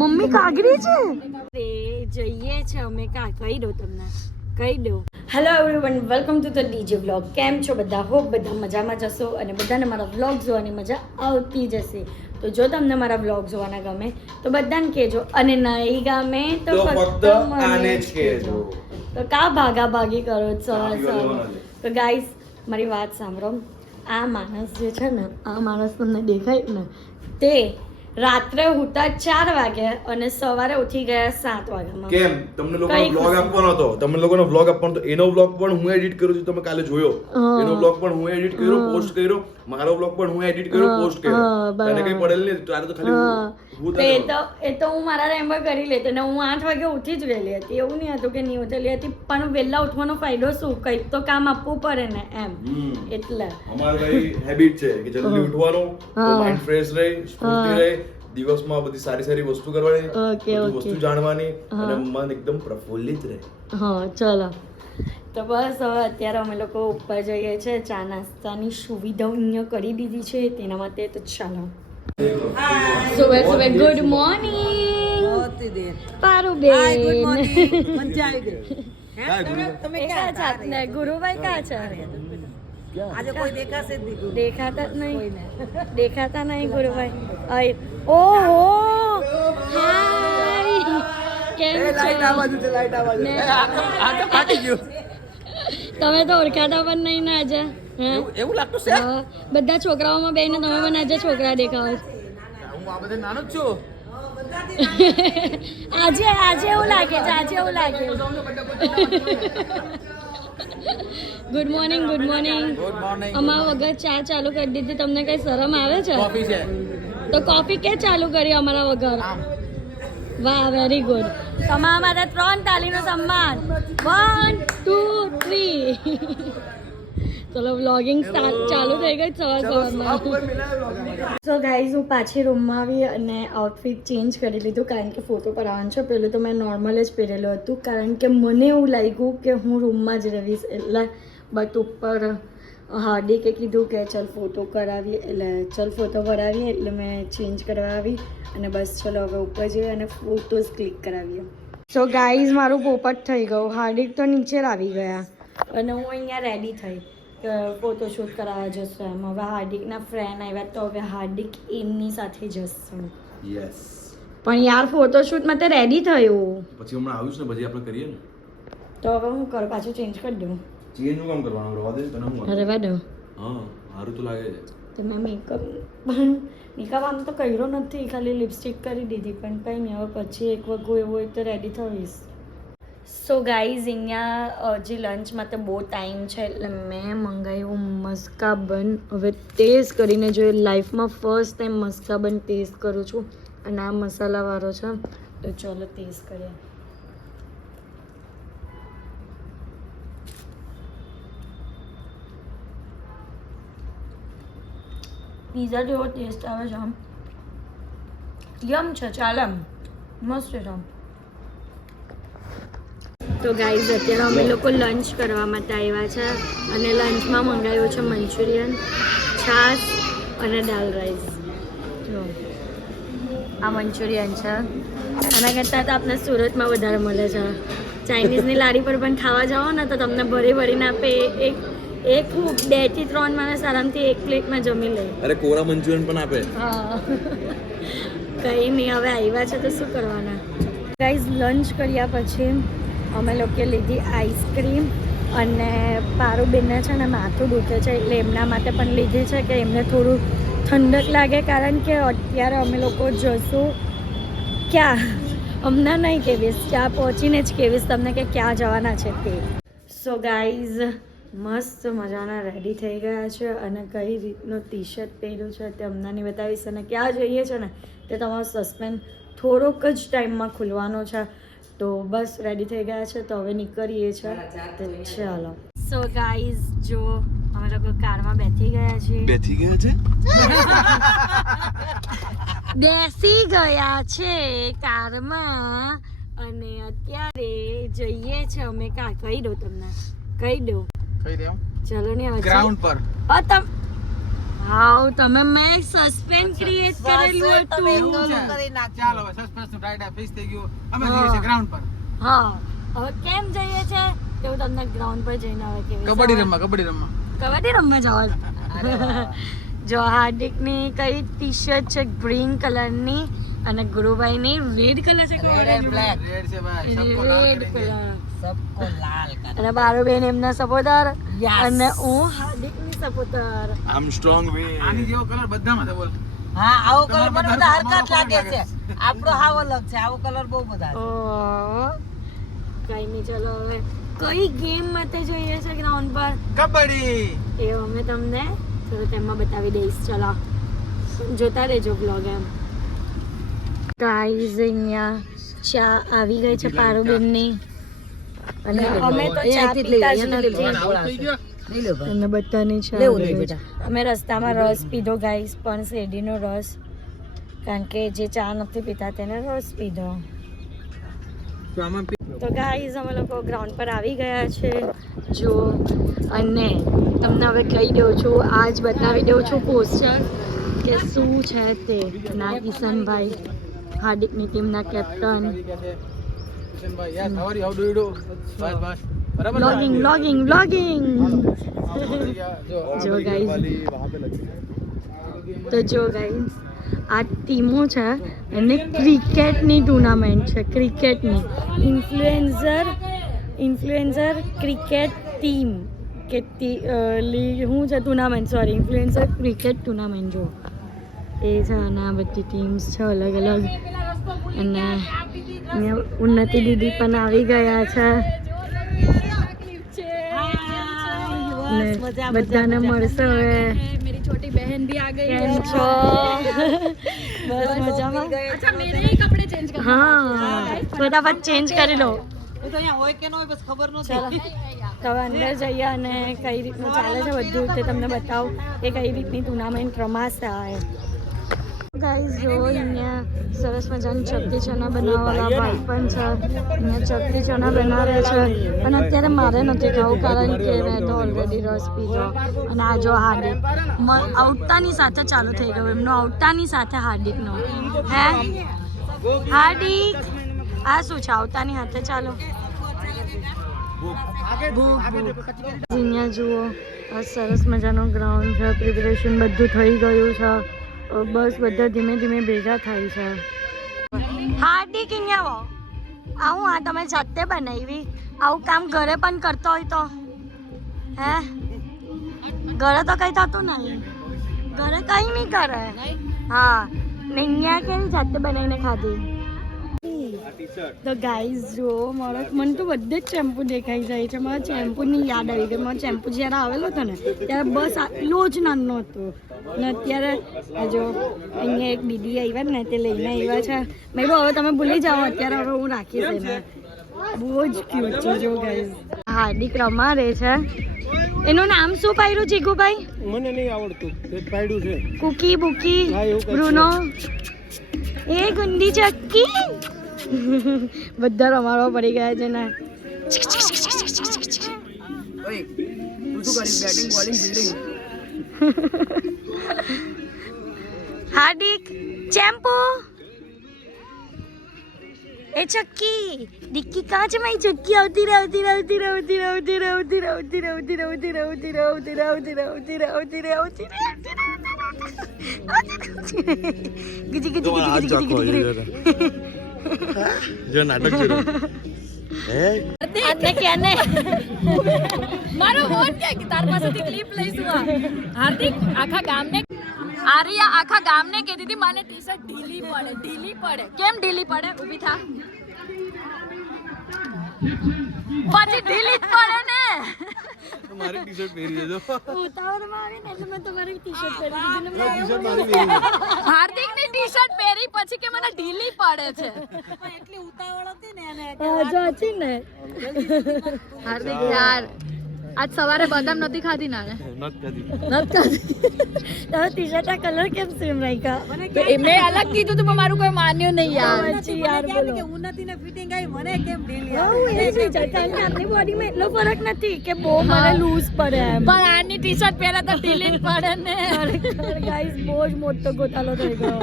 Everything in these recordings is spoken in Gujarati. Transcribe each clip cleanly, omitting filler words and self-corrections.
મમ્મી કાગરી છે રે જઈએ છે અમે કહી દો તમને કહી દો. Hello everyone, welcome to the DJ vlog. કેમ છો બધા? હોપ બધા મજામાં જશો અને બધાને મારા વ્લોગ જોવાની મજા આવતી જશે. તો જો તમને મારા વ્લોગ જોવાના ગમે તો બધાને કહેજો અને નહીં ગમે તો ફક્ત મને જ કહેજો. તો કા ભાગા ભાગી કરો સવાર સવાર. તો ગાઈસ મારી વાત સાંભળો. આ માણસ જે છે ને, આ માણસ તમને દેખાય ને, તે રાત્રે ઉઠા 4 વાગે અને સવારે ઉઠી ગયા 7 વાગ્યામાં. કેમ? તમને લોકોનો વ્લોગ આપવાનો હતો, તમને લોકોનો વ્લોગ આપવાનો હતો. એનો વ્લોગ પણ હું એડિટ કરું છું, તમે કાલે જોયો. એનો વ્લોગ પણ હું એડિટ કર્યો, પોસ્ટ કર્યો. મારો વ્લોગ પણ હું એડિટ કર્યો, પોસ્ટ કર્યો. તને કઈ પડેલ નહીં, તારે તો ખાલી એ તો હું મારા ટાઈમ પર કરી લેતી ને હું 8 વાગે ઉઠી જ ગયેલી હતી. એવું નહીં હતું કે નહીં ઉઠેલી હતી, પણ વહેલા ઉઠવાનો ફાયદો શું? કંઈક તો કામ આપવું પડે ને એમ. એટલે અમારે કઈ હેબિટ છે કે જલ્દી ઉઠવાનું, માઇન્ડ ફ્રેશ રહે, સ્ફૂર્તિ રહે, દિવસમાં બધી સારી સારી વસ્તુ કરવાની, બધી વસ્તુ જાણવાની અને મન એકદમ પ્રફુલ્લિત રહે. હા ચલો. તો બસ હવે અત્યારે અમે લોકો ઉપર જઈએ છીએ. ચા નાસ્તાની સુવિધા અહીંયા કરી દીધી છે તેના માટે. તો ચાલો. સુબહ સુબહ ગુડ મોર્નિંગ પારુબેન. તમે ક્યાં છો? ગુરુભાઈ ક્યાં છે? આજે કોઈ દેખાશે જ નહીં. દેખાતા નહીં ગુરુભાઈ. ઓહો હાય, કેમ છો? તમે તો ઓળખાતા પણ નહીં ને આજે. એવું લાગતું છે. બધા છોકરાઓમાં બેને તમે પણ આજે છોકરા દેખાવ. હું આ બધે નાનો જ છું. આજે એવું લાગે છે. આજે એવું લાગે. Good morning. Good morning. અમારા વગર ચા ચાલુ કરી દીધી. તમને કઈ શરમ આવે છે? કોફી છે તો કોફી કે ચાલુ કરી અમારા વગર? વાહ, વેરી ગુડ. તમારા માટે 3 તાલીનો સન્માન. 1 2 3. ચલો વ્લોગિંગ ચાલુ થઈ ગઈ સવારમાં. સો ગાઈઝ હું પાછી રૂમમાં આવી અને આઉટફિટ ચેન્જ કરી લીધું કારણ કે ફોટો પડાવવાનું છે. પહેલું તો મેં નોર્મલ જ પહેરેલું હતું કારણ કે મને એવું લાગ્યું કે હું રૂમમાં જ રહીશ. એટલે બટ ઉપર હાર્દિકે કીધું કે ચાલ ફોટો કરાવીએ, એટલે ચાલ ફોટો કરાવીએ, એટલે મેં ચેન્જ કરવા આવી અને બસ ચલો હવે ઉપર જઈએ અને ફોટોઝ ક્લિક કરાવીએ. સો ગાઈઝ મારું પોપટ થઈ ગયું. હાર્દિક તો નીચે આવી ગયા અને હું અહીંયા રેડી થઈ ફોટોશૂટ કરાવવા જશું એમ. હવે હાર્દિકના ફ્રેન્ડ આવ્યા તો હવે હાર્દિક એમની સાથે જશું. યસ. પણ યાર ફોટોશૂટ માટે રેડી થયું પછી હમણાં આવ્યું છે ને, પછી આપણે કરીએ ને. તો હવે હું કર પાછું ચેન્જ કરી દઉં. ચેન્જ નું કામ કરવાનું રવા દે તને. હું રહેવા દઉં. હા સારું તો લાગે છે. તો મેં મેકઅપ આમ તો કર્યો નથી, ખાલી લિપસ્ટિક કરી દીધી. પણ કંઈ નહીં, હવે પછી એક વખત એવું હોય તો રેડી થઈશ. સો ગાઈઝ અહીંયા હજી લંચ માટે બહુ ટાઈમ છે એટલે મેં મંગાવ્યું મસ્કાબન. હવે ટેસ્ટ કરીને જોઈએ. લાઈફમાં ફર્સ્ટ ટાઈમ મસ્કાબન ટેસ્ટ કરું છું અને આ મસાલાવાળો છે. તો ચાલો ટેસ્ટ કરીએ. પીઝા જેવો ટેસ્ટ આવે છે. આમ યમ છે. ચાલે મસ્ત છે. તો ગાઈઝ અત્યારે અમે લોકો લંચ કરવા માટે આવ્યા છે અને લંચમાં મંગાવ્યું છે મંચુરિયન, છાશ અને દાલ રાઈસ. જો આ મંચુરિયન છે. આના કરતાં તો આપણે સુરતમાં વધારે મળે છે. ચાઇનીઝની લારી પર પણ ખાવા જાઓ ને તો તમને ભરી ભરીને આપે. એક 2 થી 3 માણસ આરામથી એક પ્લેટમાં જમી લે. અરે કોરા મંચુરિયન પણ આપે. હા કંઈ નહીં, હવે આવ્યા છે તો શું કરવાના. ગાઈઝ લંચ કર્યા પછી અમે લોકોએ લીધી આઈસ્ક્રીમ અને પારુબેનને છે ને માથું દુખે છે એટલે એમના માટે પણ લીધી છે કે એમને થોડું ઠંડક લાગે. કારણ કે અત્યારે અમે લોકો જશું ક્યાં અમને નહીં કહેવીશ, ત્યાં પહોંચીને જ કહેવીશ તમને કે ક્યાં જવાના છે તે. સો ગાઈઝ મસ્ત મજાના રેડી થઈ ગયા છે અને કઈ રીતનું ટી શર્ટ પહેર્યું છે તે અમને નહીં બતાવીશ અને ક્યાં જઈએ છે ને તે તમારો સસ્પેન્સ થોડોક જ ટાઈમમાં ખુલવાનો છે. તો બસ રેડી થઈ ગયા છે તો હવે નીકળીએ છીએ. તો ચાલો. સો ગાઈઝ જો અમે લોકો કારમાં બેસી ગયા છે. બેસી ગયા છે કારમાં અને અત્યારે જઈએ છે અમે કહી દો તમને. કહી દો ચલો ને. ગ્રાઉન્ડ પર હાઉ તમે મેં સસ્પેન્સ ક્રિએટ કરેલું હતું. ચાલો હવે સસ્પેન્સ નું ટાઈટ ફિક્સ થઈ ગયું. અમે જઈએ છીએ ગ્રાઉન્ડ પર. હા હવે કેમ જઈએ છે તેવું તમને ગ્રાઉન્ડ પર જઈને હવે કેવી કબડ્ડી રમવા. કબડ્ડી રમવા જવાનું. જો હાર્દિકની કઈ ટી શર્ટ છે ગ્રીન કલરની અને ગુરુભાઈની રેડ કલર છે. રેડ છે ભાઈ. સબકો લાલ રેડ કરેંગે. કલર. અને બારુબેન એમના સપોર્ટર અને હું હાર્દિકની સપોર્ટર. આમ સ્ટ્રોંગ વે આની જેવો કલર બધામાં છે બોલ. હા આવો કલર મને બધા હરકત લાગે છે. આપણો હાવ અલગ છે. આવો કલર બહુ બધા છે. ઓહ, કઈ નહીં. ચલો હવે કઈ ગેમ માટે જોઈએ છે ગ્રાઉન્ડ પર કબડ્ડી. એ અમે તમને થોડું તેમાં બતાવી દઈશ. ચલો જોતા રહેજો બ્લોગ. એમ ગાઈઝ અહીંયા ચા આવી ગઈ છે પારુબેનની અને અમે તો ચા પીતા જ નથી. અને બધાની ચા આવી ગઈ છે. અમે રસ્તામાં રસ પીધો ગાઈઝ, પણ શેરડીનો રસ, કારણ કે જે ચા નથી પીતા તેને રસ પીધો. તો ગાઈઝ અમે લોકો ગ્રાઉન્ડ પર આવી ગયા છે જો, અને તમને હવે કહી દઉં છું, આજ બતાવી દઉં છું પોસ્ટર કે શું છે તે. ના કિશનભાઈ હાર્દિકની ટીમના કેપ્ટન. Blogging blogging blogging. જો ગાઈઝ, તો જો ગાઈઝ આ ટીમો છે અને ક્રિકેટની ટુર્નામેન્ટ છે. ક્રિકેટની ઇન્ફ્લુએન્સર ક્રિકેટ ટીમ કે શું છે tournament, sorry influencer cricket tournament જો એ છે. અને આ બધી ટીમ્સ છે અલગ અલગ. અને અહીંયા ઉન્નતિ દીદી પણ આવી ગયા છે. બધાને મળશે હવે. मेरी छोटी बहन भी आ गई કેમ है. છો? બસ મજામાં. अच्छा मेरे ही कपड़े चेंज कर. હા ફટાફટ ચેન્જ કરી લો. એ તો અહીંયા હોય કે ન હોય બસ ખબર નથી. તો હવે અંદર જઈએ અને કઈ રીતનું ચાલે છે બધું તે તમને બતાવું કે કઈ રીતની ટુર્નામેન્ટ રમાશે. આ ગાઈઝ જો અહીંયા સરસ મજાની ચપટી ચણા બનાવવાવાળા ભાઈ પણ છે. અહીંયા ચપટી ચણા બનાવે છે અને અત્યારે મારે નથી ખાવું કારણ કે મેં તો ઓલરેડી રસ પીધો. અને આ જો હાર્દિક આવતાની સાથે ચાલુ થઈ ગયું એમનો, આવતાની સાથે હાર્દિકનો. હે હાર્દિક આ શું છે આવતાની સાથે ચાલો? અહીંયા જુઓ આ સરસ મજાનો ગ્રાઉન્ડ છે. પ્રિપેરેશન બધું થઈ ગયું છે. બસ બધા ધીમે ધીમે ભેગા થાય છે. હાર્દિક અહીંયા આવો. આ તમે જાતે બનાવી આવું કામ ઘરે પણ કરતો હોય તો? હે ઘરે તો કઈ થતું નહીં, ઘરે કઈ નહીં કરે. હા ને અહીંયા કેવી જાતે બનાવીને ખાધી. તો ગાઈઝ જો મને તો બધે જ ચેમ્પુ દેખાઈ જાય છે. મારા ચેમ્પુની યાદ આવી ગઈ. મારો ચેમ્પુ જ્યારે આવેલો હતો ને ત્યારે બસ આટલો જ નાનો હતો ને અત્યારે જો અહીંયા એક દીદી આવ્યા ને તે લઈને આવ્યા છે. મેં બહુ હવે તમે ભૂલી જાઓ, અત્યારે હવે હું રાખીશ એને. બહુ જ ક્યુટ છે જો ગાઈઝ. હાર્દિક રમાડે છે. એનું નામ શું પાડ્યું જીગુભાઈ? મને નહીં આવડતું, તે પાડ્યું છે. કુકી બુકી બ્રુનો એ ગુંડી ચક્કી બધા રમાડવા પડી ગયા છે ને. હાર્દિક ચેમ્પુ એ ચક્કી ડિક્કી કાં છે મારી ચક્કી? આવતી રહે આવતી રહે આવતી રહે આવતી રહે આવતી રહે આવતી રહે આવતી રહે આવતી રહે આવતી રહે આવતી રહે આવતી રહે આવતી રહે આવતી રહે આવતી રહે આવતી રહે ગજી ગજી ગજી ગજી ગજી જો નાટક છે હે આને કેને મારો ફોન કે તાર પાસેથી ક્લિપ લઈશું. હાર્દિક આખા ગામને આર્યા આખા ગામને કહેતી હતી મને ટી-શર્ટ ઢીલી પડે. કેમ ઢીલી પડે? ઊભી થા. પછી ઢીલી જ પડે ને. મારી ટી-શર્ટ પહેરી દેજો. ઉતાવળમાં આવી ને એટલે મેં તમારી ટી-શર્ટ પહેરી દીધી ને ટી-શર્ટ મારી પહેરી હાર્દિકની ટી-શર્ટ પહેરી પછી કે મને ઢીલી પડે છે. એટલી ઉતાવળ હતી ને એને હા જો હતી ને હાર્દિક યાર આજ સવારે બદામ નથી ખાધી ના ને નથી નથી ખાધી તારો ટી-શર્ટના કલર કેમ સેમ રાખ્યા? તો એ મેં અલગ કીધું તો પણ મારું કોઈ માન્યું નહીં યાર પછી યાર બોલો. ઉન્નતિ ને ફિટિંગ આવી મને કેમ ઢીલી હા, હું એ જ વિચાર કારણ કે આપણી બોડીમાં એટલો ફરક નથી કે બહુ મને લૂઝ પડે એમ. પણ આની ટી શર્ટ પહેરે તો ઢીલી જ પડે ને ગાઈસ બહુ જ મોટો ગોટાળો થઈ ગયો.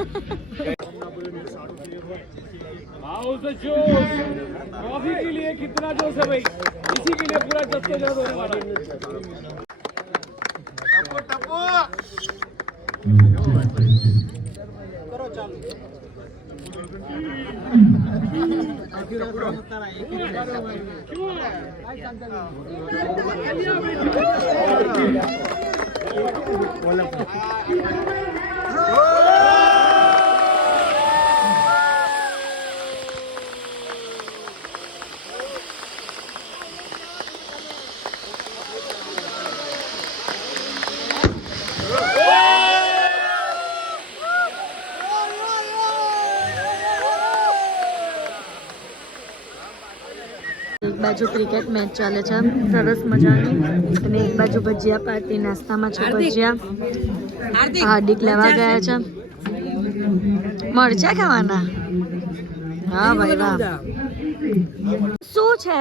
कॉफी के लिए कितना जोश है भाई, इसी के लिए पूरा जद्दोजहद होने वाला है। એક બાજુ ક્રિકેટ મેચ ચાલે છે સરસ મજાની અને એક બાજુ ભજીયા પાર્ટી નાસ્તામાં છે ભજીયા. હાર્દિક લેવા ગયા છે મરચા ખાવાના. હા ભાઈ વાહ. શું છે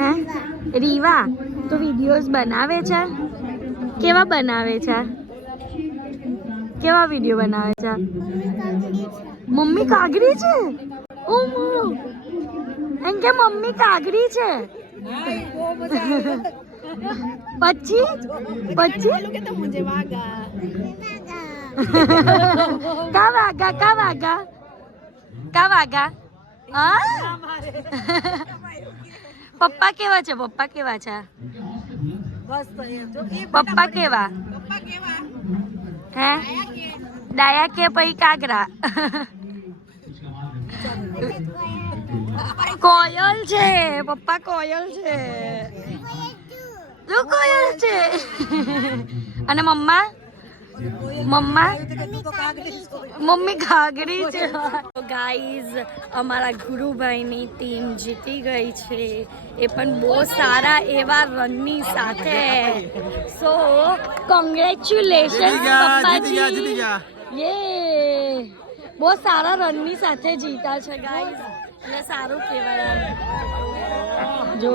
હે રીવા તો વિડીયોઝ બનાવે છે? કેવા બનાવે છે? કેવા વિડીયો બનાવે છે? મમ્મી કાગરી છે? ઓ એમ કે મમ્મી કાગરી છે. પછી કા વાગા હા. પપ્પા કેવા છે? પપ્પા કેવા છે? પપ્પા કેવા હે? ડાયા કે પછી કાગરા? કોયલ છે પપ્પા, કોયલ છે. જો કોયલ છે. અને મમ્મા મમ્મી ઘાઘરી છે. ગાઈઝ અમારા ગુરુભાઈની ટીમ જીતી ગઈ છે, એ પણ બહુ સારા એવા રનની સાથે. સો કોંગ્રેચ્યુલેશન પપ્પાજી. યે બહુ સારા રનની સાથે જીતા છે ગાઈઝ, એટલે સારું કહેવાય. જો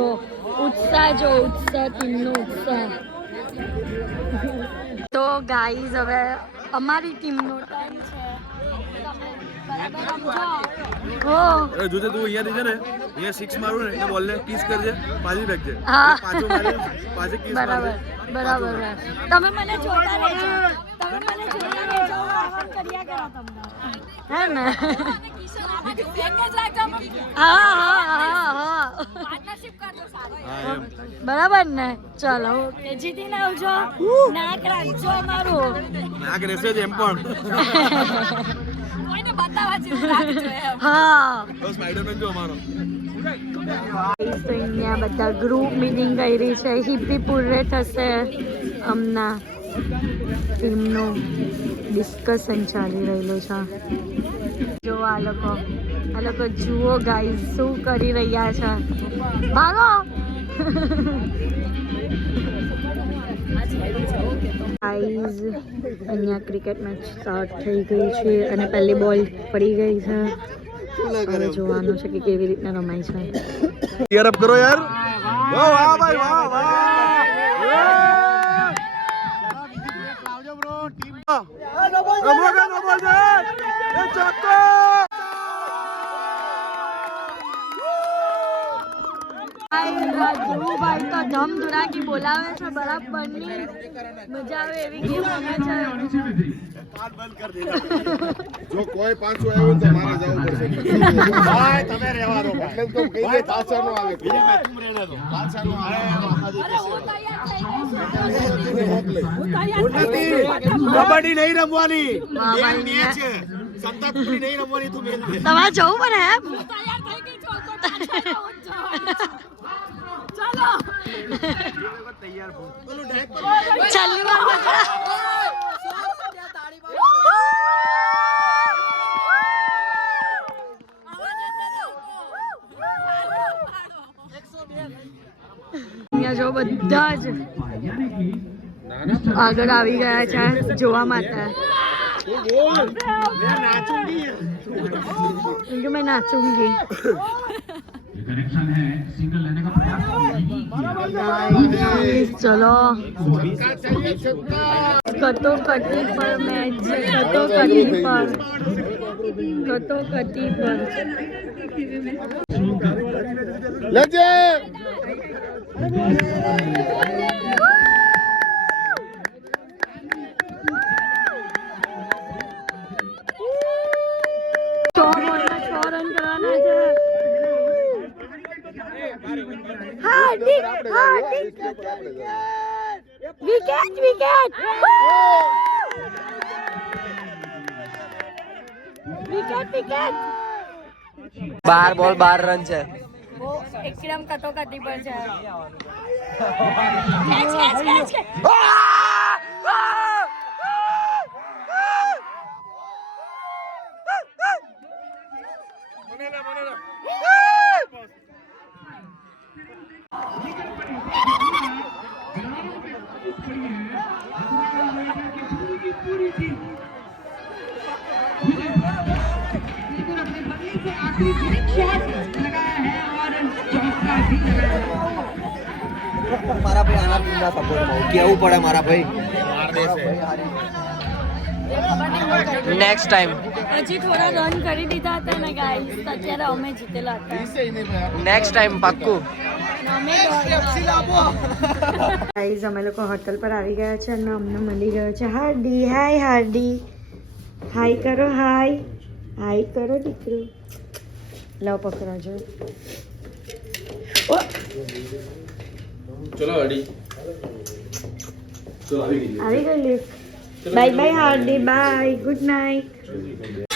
ઉત્સાહ ટીમનો ઉત્સાહ. તો ગાઈઝ હવે અમારી ટીમનો ટાઈમ છે. અરે જોજે તું અહીંયાથી છે ને અહીંયા 6 મારું ને એટલે બોલને કિસ કરજે, પાછી ફેંકજે. હા. પાછો મારે પાછી કિસ બરાબર મારજે. બરાબર. તમે મને જોતા રહેજો, આરામ કર્યા કરો તમને, હે ને? હા. બરાબર ને? ચલો ઓકે, જીતીને આવજો. નાક રાખજો અમારું. નાક રહેશે જ એમ પણ. કોઈને બતાવવા જેવું રાખજો એમ. હા. તો સ્પાઈડરમેન જો અમારો. તો અહીંયા બધા ગ્રુપ મીટિંગ કરી છે. હિપ્પી પૂરે થશે હમણાં. ટીમનું ડિસ્કશન ચાલી રહેલું છે. જો આ લોકો જુઓ ગાઈઝ શું કરી રહ્યા છે. ભાગો. ગાઈઝ અહીંયા ક્રિકેટ મેચ સ્ટાર્ટ થઈ ગઈ છે અને પહેલી બોલ પડી ગઈ છે. હવે જોવાનું છે કે કેવી રીતના રમાય છે. ટીયર અપ કરો યાર. વાહ વાહ ભાઈ વાહ વાહ. રાજુભાઈ તો ધમ ધુરાકી બોલાવે છે બરાબરની. મજા આવે એવી ગેમ રમે છે. જો કોઈ પાછું આવ્યું તો મારે જવું પડશે. ભાઈ તમે રહેવા દો. એટલે તો કહીએ પાછાનો આવે. બીજા મેં તું રહેને દો. પાછાનો આવે. કબડ્ડી નહીં રમવાની. મેચ છે. સંતાકુડી નહીં રમવાની તું મેચ. તમારે જવું પડે એમ? તૈયાર થઈ ગઈ છો તો ચાલો. ચાલી વાર અહીંયા જો બધા જ આગળ આવી ગયા છે જોવા માટે क्योंकि मैं नाचूंगी Guys, चलो कटोकटी पर मैच कटोकटी पर Legend! रन कराना है हार्दिक विकेट विकेट विकेट विकेट 12 બોલ 12 રન છે वो एकदम कटोकटी पर છે મારા ભાઈ આના ટીમના સપોર્ટમાં કેવું પડે મારા ભાઈ નેક્સ્ટ ટાઈમ હજી થોડા રન કરી દીધા હતા ને ગાઈસ અત્યારે અમે જીતેલા હતા નેક્સ્ટ ટાઈમ પાક્કું ગાઈસ અમે લોકો હોટલ પર આવી ગયા છે અને અમને મળી ગયો છે હાર્ડી હાય હાર્ડી હાય કરો હાય કરો દીકરો લાવ પકડાજો ચલો હાર્ડી ચલો આવી ગઈ આવી ગઈ lift bye bye Hardy bye good night